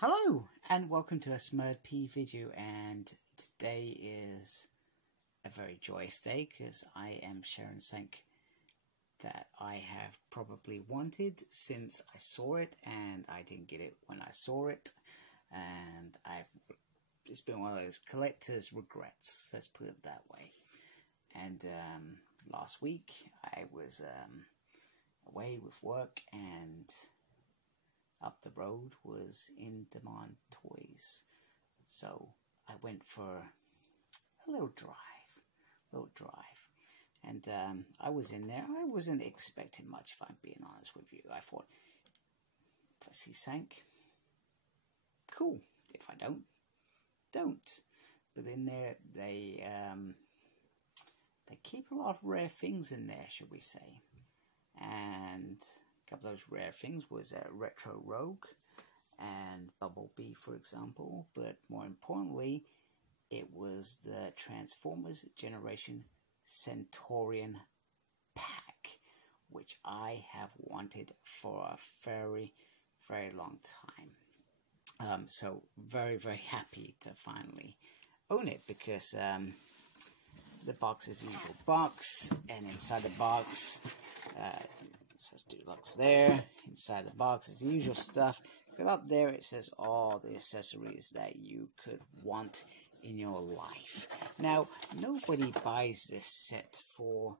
Hello and welcome to a SmurDP video, and today is a very joyous day because I am sharing something that I have probably wanted since I saw it, and I didn't get it when I saw it, and it's been one of those collector's regrets, let's put it that way. And last week I was away with work, and up the road was In Demand Toys, so I went for a little drive, and I was in there. I wasn't expecting much, if I'm being honest with you. I thought, if I see something, cool. If I don't. But in there, they keep a lot of rare things in there, should we say? And a couple of those rare things was a Retro Rogue and Bumblebee, for example. But more importantly, it was the Transformers Generation Centurion pack, which I have wanted for a very, very long time. So very, very happy to finally own it, because the box is the usual box, and inside the box it says Deluxe there. Inside the box is the usual stuff, but up there it says all the accessories that you could want in your life. Now, nobody buys this set for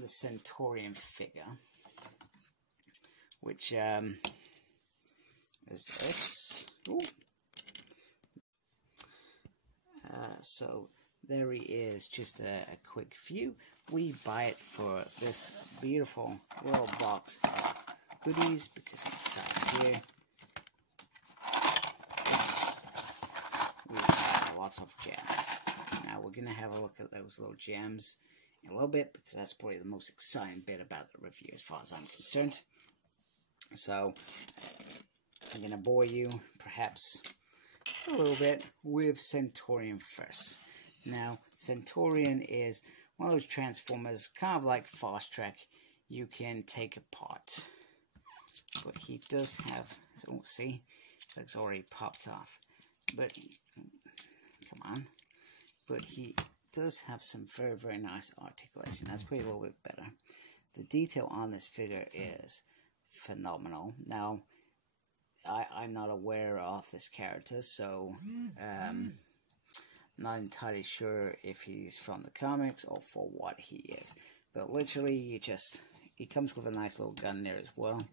the Centurion figure, which is this. Ooh. So there he is, just a quick view. We buy it for this beautiful little box of goodies, because inside here we have lots of gems. Now we're going to have a look at those little gems in a little bit, because that's probably the most exciting bit about the review as far as I'm concerned. So I'm going to bore you perhaps a little bit with Centurion first. Now, Centurion is one of those Transformers, kind of like Fast Track, you can take apart. But he does have, so see, it's already popped off. But, come on. But he does have some very, very nice articulation. That's probably a little bit better. The detail on this figure is phenomenal. Now, I'm not aware of this character, so not entirely sure if he's from the comics or for what he is. But literally, he comes with a nice little gun there as well,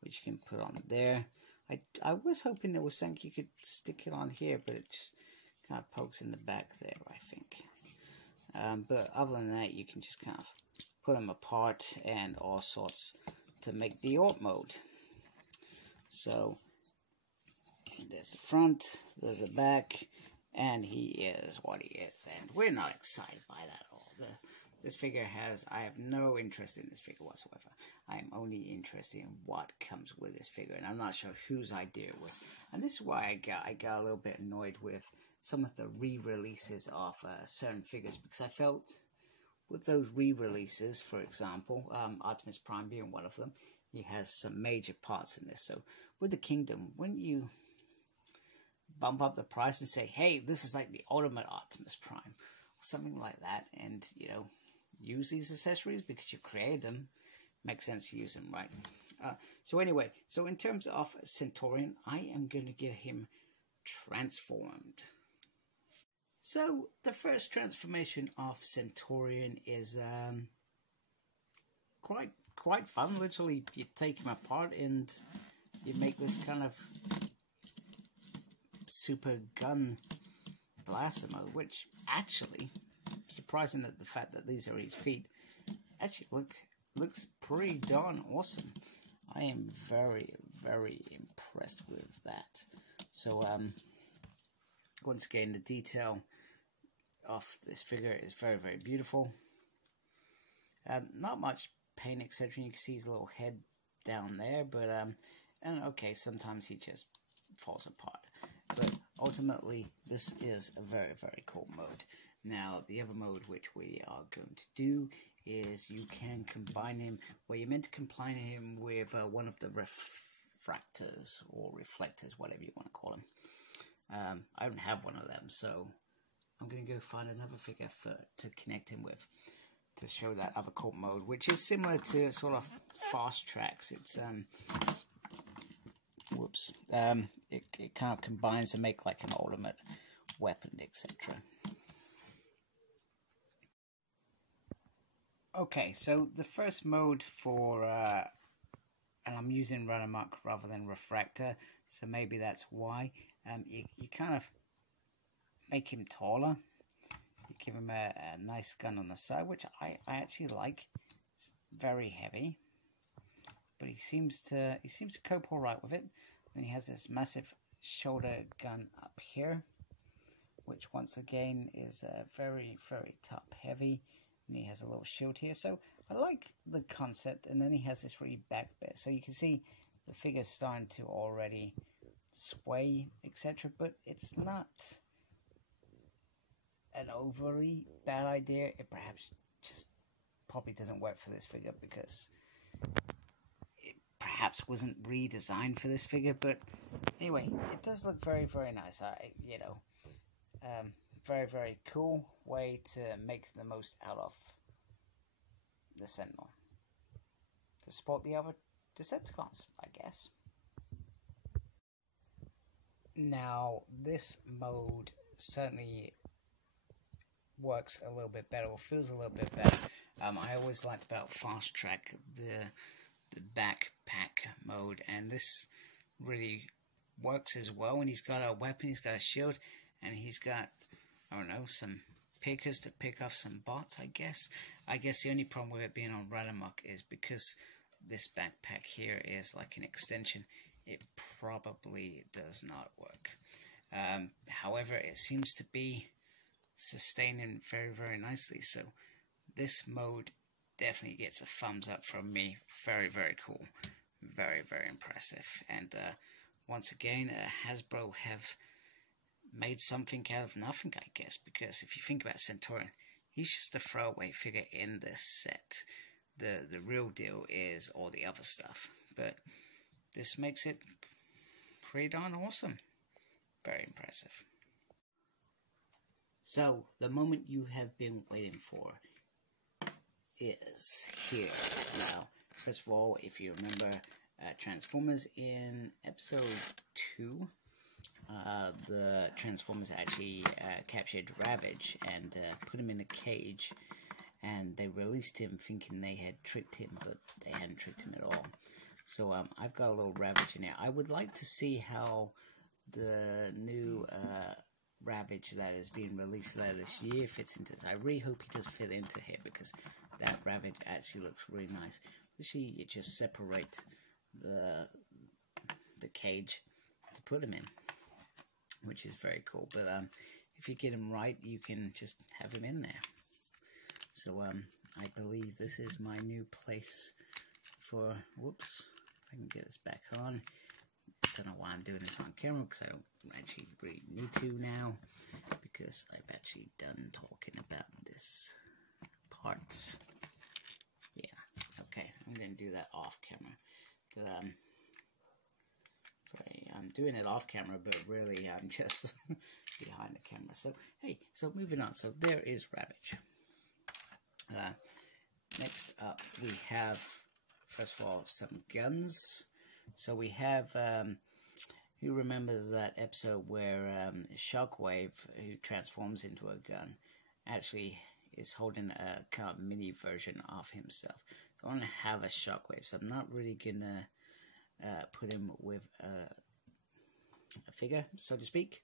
which you can put on there. I was hoping there was something you could stick it on here, but it just kind of pokes in the back there, I think. But other than that, you can just kind of put them apart and all sorts to make the Art mode. So there's the front, there's the back, and he is what he is, and we're not excited by that at all. This figure I have no interest in this figure whatsoever. I am only interested in what comes with this figure, and I'm not sure whose idea it was. And this is why I got a little bit annoyed with some of the re-releases of certain figures, because I felt with those re-releases, for example, Optimus Prime being one of them, he has some major parts in this. So with the Kingdom, when you bump up the price and say, hey, this is like the ultimate Optimus Prime, or something like that, and, you know, use these accessories because you created them, makes sense to use them, right? So anyway, so in terms of Centurion, I am going to get him transformed. So the first transformation of Centurion is quite fun. Literally, you take him apart and you make this kind of super gun blaster mode, which actually, surprising that the fact that these are his feet, actually looks pretty darn awesome. I am very, very impressed with that. So once again, the detail of this figure is very, very beautiful. Not much paint, etc. You can see his little head down there, but and okay, sometimes he just falls apart. But ultimately, this is a very, very cool mode. Now, the other mode which we are going to do is you can combine him, well, you're meant to combine him with one of the refractors or reflectors, whatever you want to call them. I don't have one of them, so I'm going to go find another figure to connect him with, to show that other cult mode, which is similar to sort of fast tracks. It's it kind of combines to make like an ultimate weapon, etc. Okay, so the first mode for and I'm using Run Amok rather than Refractor, so maybe that's why. You kind of make him taller. You give him a nice gun on the side, which I actually like. It's very heavy, but he seems to cope all right with it. Then he has this massive shoulder gun up here, which once again is very, very top heavy. And he has a little shield here, so I like the concept. And then he has this really back bit, so you can see the figure's starting to already sway, etc. But it's not an overly bad idea. It perhaps just probably doesn't work for this figure because it perhaps wasn't redesigned for this figure. But anyway, it does look very, very nice. Very, very cool way to make the most out of the Sentinel to support the other Decepticons, I guess. Now, this mode certainly works a little bit better, or feels a little bit better. I always liked about Fast Track the backpack mode, and this really works as well. And he's got a weapon, he's got a shield, and he's got, I don't know, some pickers to pick off some bots, I guess. I guess the only problem with it being on Run Amok is because this backpack here is like an extension, it probably does not work. However, it seems to be sustaining very, very nicely. So this mode definitely gets a thumbs up from me. Very, very cool. Very, very impressive. And once again, Hasbro have made something out of nothing, I guess, because if you think about Centurion, he's just a throwaway figure in this set. The real deal is all the other stuff, but this makes it pretty darn awesome. Very impressive. So, the moment you have been waiting for is here. Now, first of all, if you remember Transformers in episode 2, the Transformers actually captured Ravage and put him in a cage, and they released him thinking they had tricked him, but they hadn't tricked him at all. So I've got a little Ravage in there. I would like to see how the new Ravage that is being released later this year fits into this. I really hope he does fit into here, because that Ravage actually looks really nice. Actually, you just separate the cage to put him in, which is very cool. But if you get him right, you can just have him in there. So I believe this is my new place for, whoops, if I can get this back on. Don't know why I'm doing this on camera, because I don't actually really need to now, because I've actually done talking about this part. Yeah, okay, I'm going to do that off camera. But I'm doing it off camera, but really I'm just behind the camera. So hey, so moving on. So there is Ravage. Next up we have, first of all, some guns. So we have, who remembers that episode where Shockwave, who transforms into a gun, actually is holding a kind of mini version of himself. So I want to have a Shockwave, so I'm not really gonna put him with a figure, so to speak,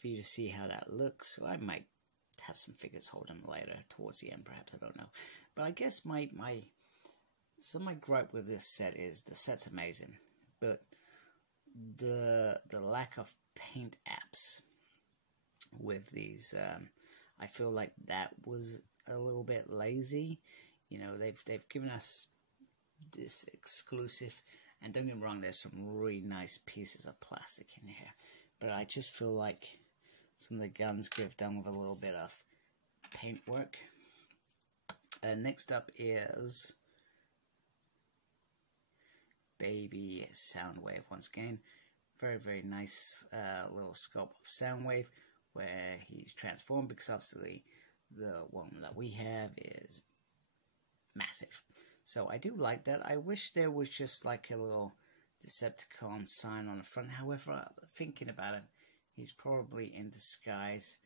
for you to see how that looks. So I might have some figures hold him later, towards the end perhaps, I don't know. But I guess my gripe with this set is the set's amazing, but the lack of paint apps with these, I feel like that was a little bit lazy. You know, they've given us this exclusive, and don't get me wrong, there's some really nice pieces of plastic in here, but I just feel like some of the guns could have done with a little bit of paint work. Next up is baby Soundwave once again. Very, very nice little sculpt of Soundwave where he's transformed, because obviously the one that we have is massive. So I do like that. I wish there was just like a little Decepticon sign on the front. However, thinking about it, he's probably in disguise,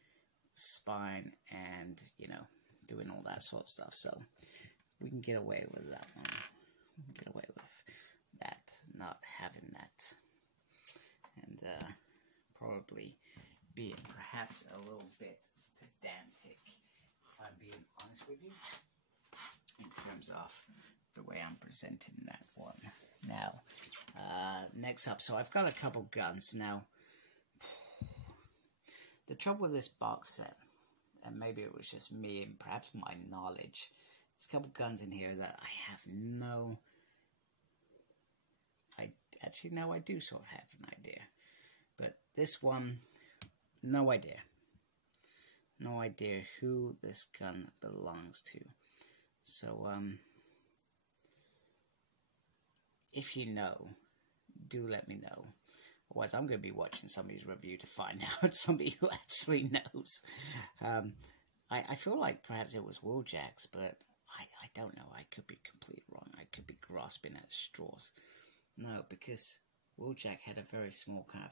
spine, and, you know, doing all that sort of stuff. So we can get away with that one. We can get away with that, not having that. And probably being perhaps a little bit pedantic, if I'm being honest with you, in terms of the way I'm presenting that one. Now, next up, so I've got a couple guns. Now, the trouble with this box set, and maybe it was just me and perhaps my knowledge, there's a couple guns in here that I have no... Actually, no, I do sort of have an idea. But this one, no idea. No idea who this gun belongs to. So, if you know, do let me know. Otherwise, I'm going to be watching somebody's review to find out, somebody who actually knows. I feel like perhaps it was Wheeljack's, but I don't know. I could be completely wrong. I could be grasping at straws. No, because Wheeljack had a very small kind of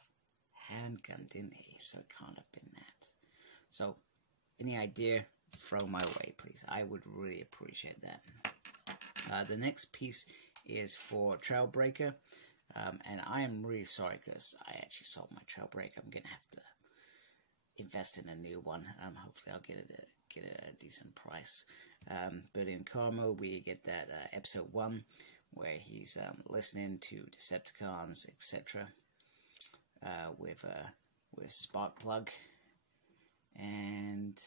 handgun, didn't he? So it can't have been that. So, any idea, throw my way, please. I would really appreciate that. The next piece is for Trailbreaker. And I am really sorry because I actually sold my Trailbreaker. I'm going to have to invest in a new one. Hopefully I'll get it at a decent price. But in Carmo, we get that episode 1 where he's listening to Decepticons, etc. With Sparkplug. And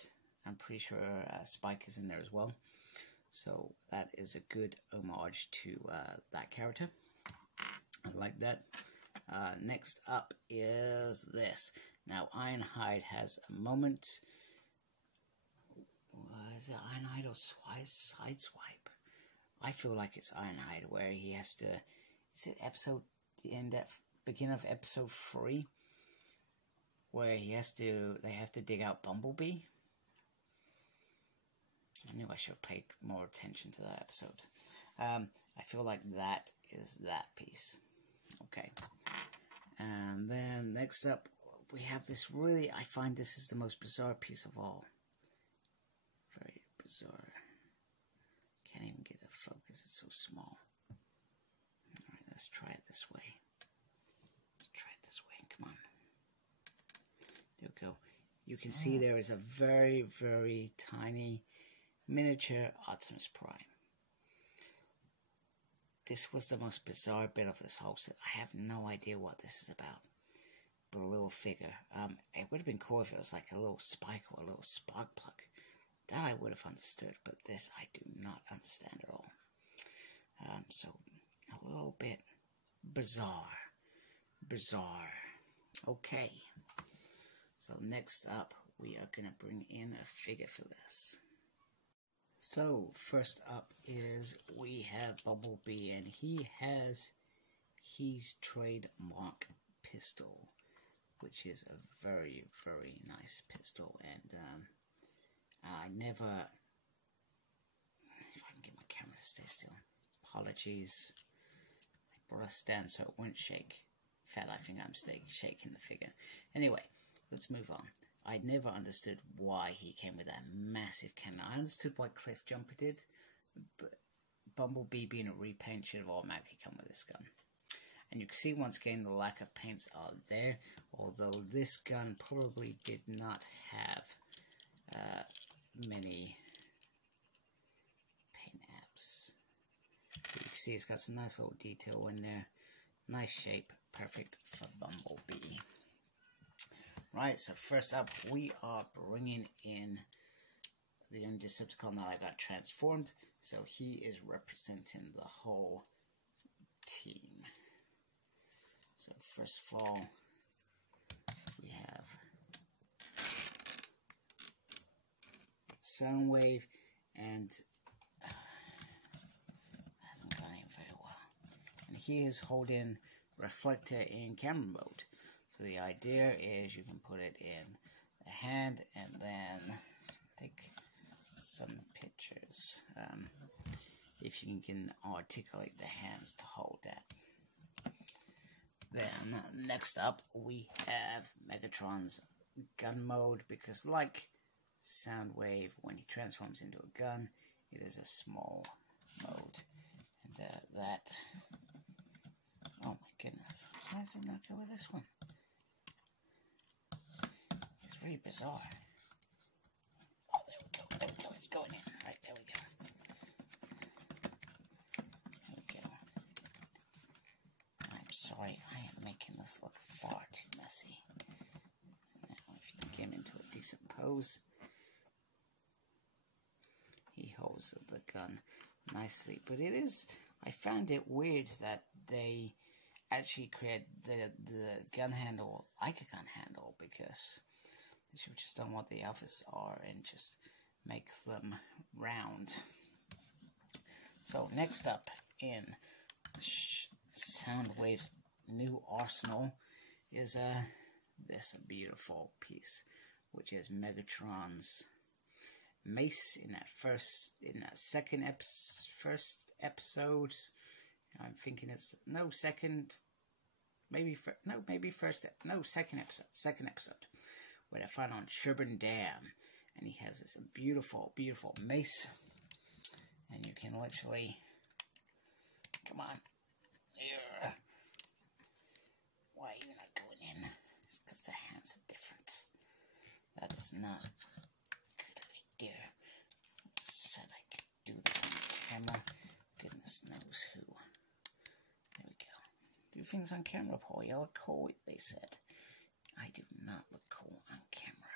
I'm pretty sure Spike is in there as well. So that is a good homage to that character. I like that. Next up is this. Now, Ironhide has a moment. Is it Ironhide or Sideswipe? I feel like it's Ironhide, where he has to... Is it beginning of episode 3? Where he has to... They have to dig out Bumblebee? I knew I should have paid more attention to that episode. I feel like that is that piece. Okay. And then next up, we have this really... I find this is the most bizarre piece of all. Very bizarre. Can't even get a focus. It's so small. Alright, let's try it this way. Let's try it this way. Come on. There we go. You can see there is a very, very tiny miniature Optimus Prime. This was the most bizarre bit of this whole set. I have no idea what this is about. But a little figure. It would have been cool if it was like a little spike or a little spark plug. That I would have understood, but this I do not understand at all. So, a little bit bizarre. Bizarre. Okay. So, next up, we are going to bring in a figure for this. So, first up is we have Bumblebee, and he has his trademark pistol, which is a very, very nice pistol, and I never, if I can get my camera to stay still, apologies, I brought a stand so it won't shake. In fact, I think I'm shaking the figure. Anyway, let's move on. I never understood why he came with that massive cannon. I understood why Cliff Jumper did, but Bumblebee being a repaint should have automatically come with this gun. And you can see once again the lack of paints are there, although this gun probably did not have many paint apps. You can see it's got some nice little detail in there. Nice shape, perfect for Bumblebee. Right, so first up, we are bringing in the young Decepticon that I got transformed. So he is representing the whole team. So first of all, we have Soundwave, and hasn't gone in very well. And he is holding reflector in camera mode. So the idea is you can put it in the hand and then take some pictures. If you can articulate the hands to hold that. Then next up we have Megatron's gun mode, because like Soundwave, when he transforms into a gun, it is a small mode. And that, oh my goodness, why does it not go with this one? It's really bizarre. Oh, there we go, it's going in, right, there we go. Sorry, I am making this look far too messy. Now, if you get him into a decent pose, he holds the gun nicely. But it is, I found it weird that they actually create the gun handle like a gun handle, because they should have just done what the others are and just make them round. So next up in Soundwave's new arsenal is this beautiful piece, which is Megatron's mace in that first episode. I'm thinking it's second episode, where they find on Sherburn Dam, and he has this beautiful mace, and you can literally, come on. Why are you not going in? It's because the hands are different. That is not a good idea. I said I could do this on camera. Goodness knows who. There we go. Do things on camera, Paul. You look cool, they said. I do not look cool on camera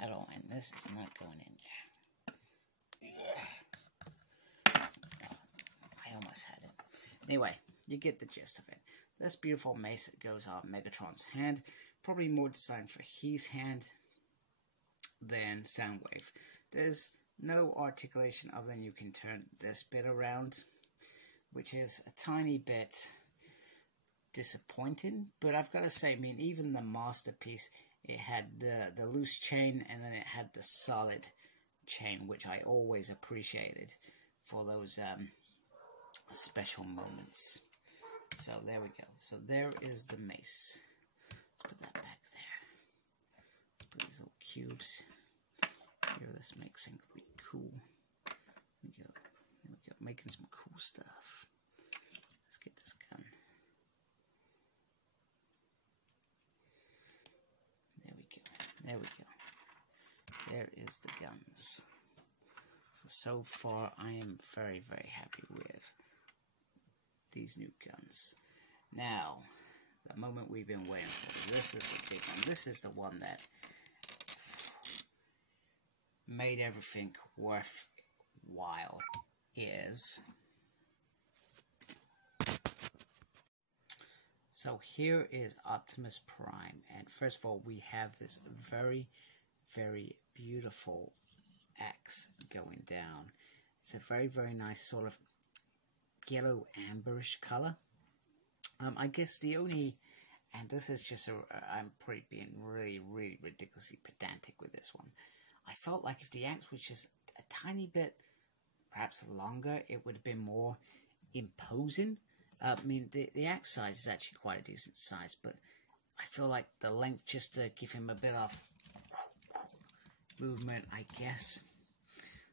at all, and this is not going in there. I almost had it. Anyway, you get the gist of it. This beautiful mace goes on Megatron's hand, probably more designed for his hand than Soundwave. There's no articulation other than you can turn this bit around, which is a tiny bit disappointing, but I've got to say, I mean, even the masterpiece, it had the loose chain, and then it had the solid chain, which I always appreciated for those special moments. So there we go. So there is the mace. Let's put that back there. Let's put these little cubes here. This makes things pretty cool. There we go. There we go. Making some cool stuff. Let's get this gun. There we go. There we go. There is the guns. So far I am very, very happy with these new guns. Now, the moment we've been waiting for. This is the big one. This is the one that made everything worthwhile. So here is Optimus Prime, and first of all, we have this very, very beautiful axe going down. It's a very, very nice sort of yellow amberish color. I guess the only, and this is just I'm probably being really, really ridiculously pedantic with this one. I felt like if the axe was just a tiny bit, perhaps longer, it would have been more imposing. I mean, the axe size is actually quite a decent size, but I feel like the length, just to give him a bit of movement, I guess.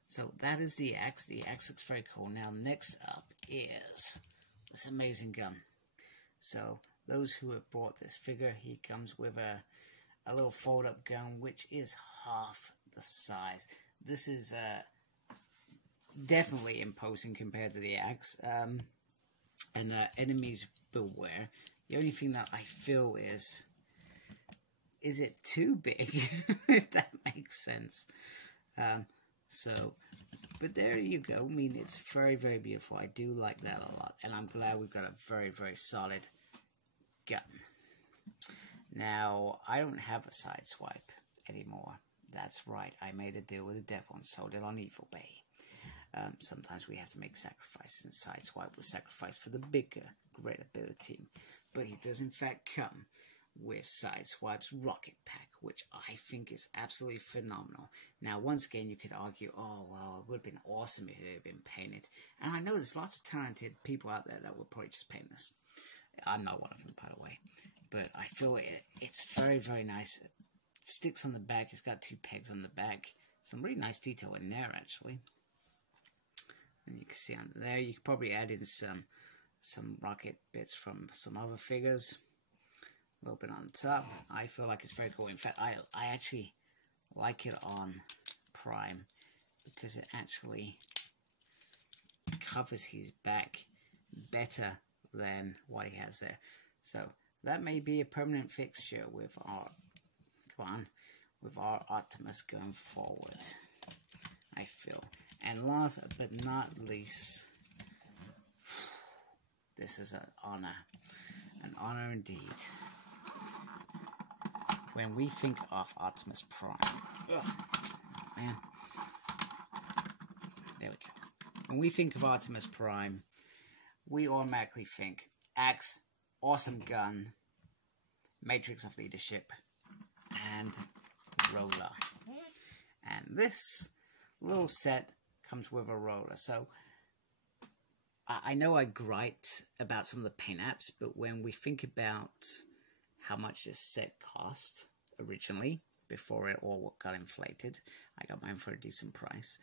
So that is the axe. The axe looks very cool. Now, next up is this amazing gun. So those who have bought this figure, he comes with a little fold-up gun, which is half the size. This is definitely imposing compared to the axe. And enemies beware. The only thing that I feel is it too big? If that makes sense. But there you go. I mean, it's very, very beautiful. I do like that a lot. And I'm glad we've got a very, very solid gun. Now, I don't have a side swipe anymore. That's right. I made a deal with the devil and sold it on Evil Bay. Sometimes we have to make sacrifices, and Sideswipe will sacrifice for the bigger, greater team. But he does in fact come with Sideswipe's Rocket Pack, which I think is absolutely phenomenal. Now, once again, you could argue, oh, well, it would have been awesome if it had been painted. And I know there's lots of talented people out there that would probably just paint this. I'm not one of them, by the way. But I feel it's very, very nice. It sticks on the back. It's got 2 pegs on the back. Some really nice detail in there, actually. And you can see under there, you could probably add in some rocket bits from some other figures. A little bit on top. I feel like it's very cool. In fact, I actually like it on Prime because it actually covers his back better than what he has there. So that may be a permanent fixture with our Optimus going forward, I feel. And last but not least, this is an honor indeed. When we think of Optimus Prime, oh man, there we go. When we think of Optimus Prime, we automatically think axe, awesome gun, matrix of leadership, and roller. And this little set comes with a roller. So I know I griped about some of the paint apps, but when we think about how much this set cost originally, before it all got inflated, I got mine for a decent price.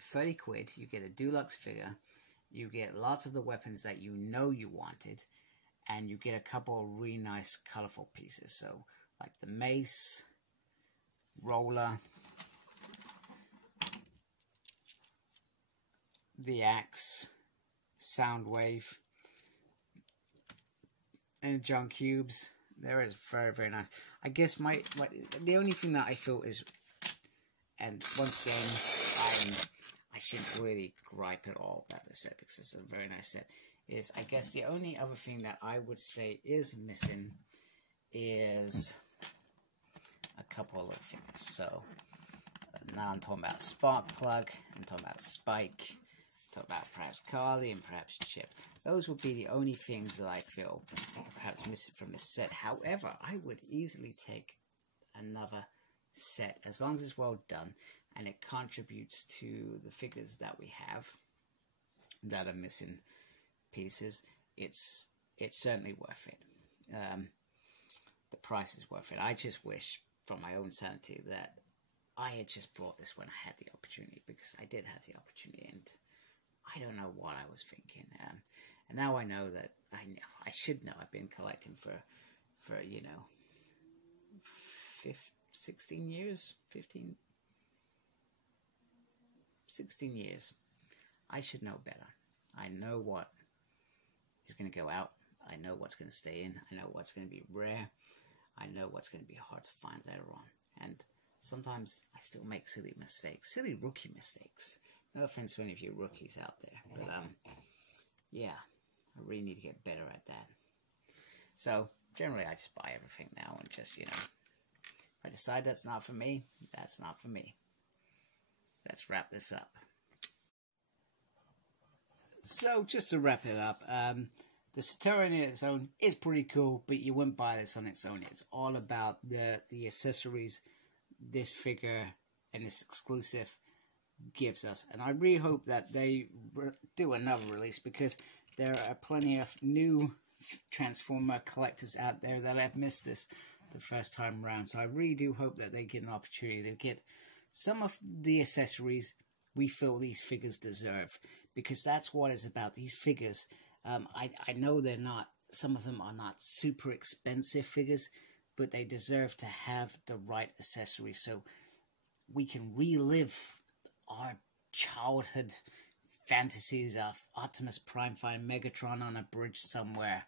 30 quid, you get a deluxe figure, you get lots of the weapons that you know you wanted, and you get a couple of really nice colorful pieces. So like the mace, roller, the axe, Soundwave, and John Cubes. There is very, very nice. I guess the only thing that I feel is, and once again, I shouldn't really gripe at all about this set because it's a very nice set, is I guess the only other thing that I would say is missing is a couple of little things. So now I'm talking about Sparkplug, I'm talking about Spike, I'm talking about perhaps Carly and perhaps Chip. Those would be the only things that I feel perhaps missing from this set. However, I would easily take another set as long as it's well done and it contributes to the figures that we have that are missing pieces. It's certainly worth it. The price is worth it. I just wish, for my own sanity, that I had just brought this when I had the opportunity, because I did have the opportunity, and I don't know what I was thinking. And now I know that I should know. I've been collecting for 16 years, 16 years. I should know better. I know what is going to go out. I know what's going to stay in. I know what's going to be rare. I know what's going to be hard to find later on. And sometimes I still make silly mistakes, silly rookie mistakes. No offense to any of you rookies out there, but yeah, I really need to get better at that. So generally, I just buy everything now and just, if I decide that's not for me, that's not for me. Let's wrap this up. So just to wrap it up, the Centurion in its own is pretty cool, but you wouldn't buy this on its own. It's all about the accessories this figure and this exclusive gives us. And I really hope that they do another release, because there are plenty of new Transformer collectors out there that have missed this the first time around. So I really do hope that they get an opportunity to get some of the accessories we feel these figures deserve, because that's what it's about. These figures, I know they're not, some of them are not super expensive figures, but they deserve to have the right accessories so we can relive our childhood fantasies of Optimus Prime fighting Megatron on a bridge somewhere,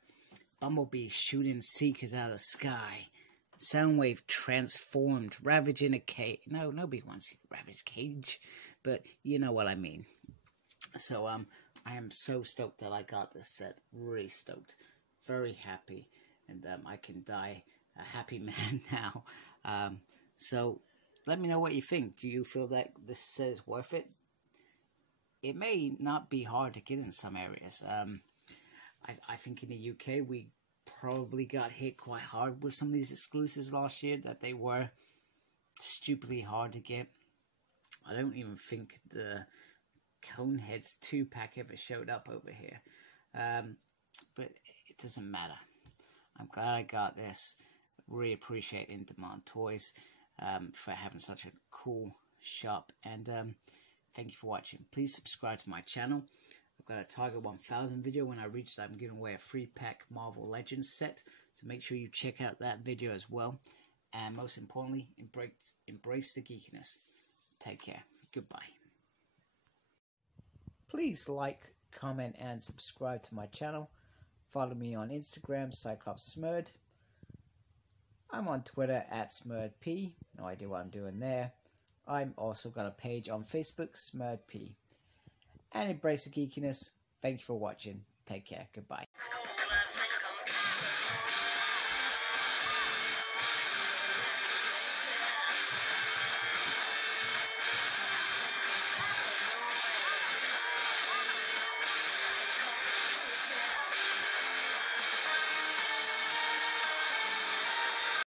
Bumblebee shooting Seekers out of the sky, Soundwave transformed, Ravage in a cage. No, nobody wants to see Ravage cage, but you know what I mean. So I am so stoked that I got this set. Really stoked, very happy, and I can die a happy man now. So let me know what you think. Do you feel that this set is worth it? it may not be hard to get in some areas. I think in the UK we probably got hit quite hard with some of these exclusives last year, that they were stupidly hard to get. I don't even think the Coneheads 2-pack ever showed up over here. But it doesn't matter. I'm glad I got this. Really appreciate In Demand Toys for having such a cool shop. And thank you for watching. Please subscribe to my channel. I've got a Target 1000 video. When I reach that, I'm giving away a 3-pack Marvel Legends set. So make sure you check out that video as well. And most importantly, embrace the geekiness. Take care. Goodbye. Please like, comment, and subscribe to my channel. Follow me on Instagram, CyclopsSmurd. I'm on Twitter @SmurdP. No idea what I'm doing there. I'm also got a page on Facebook, SmurdP. And embrace the geekiness. Thank you for watching. Take care. Goodbye.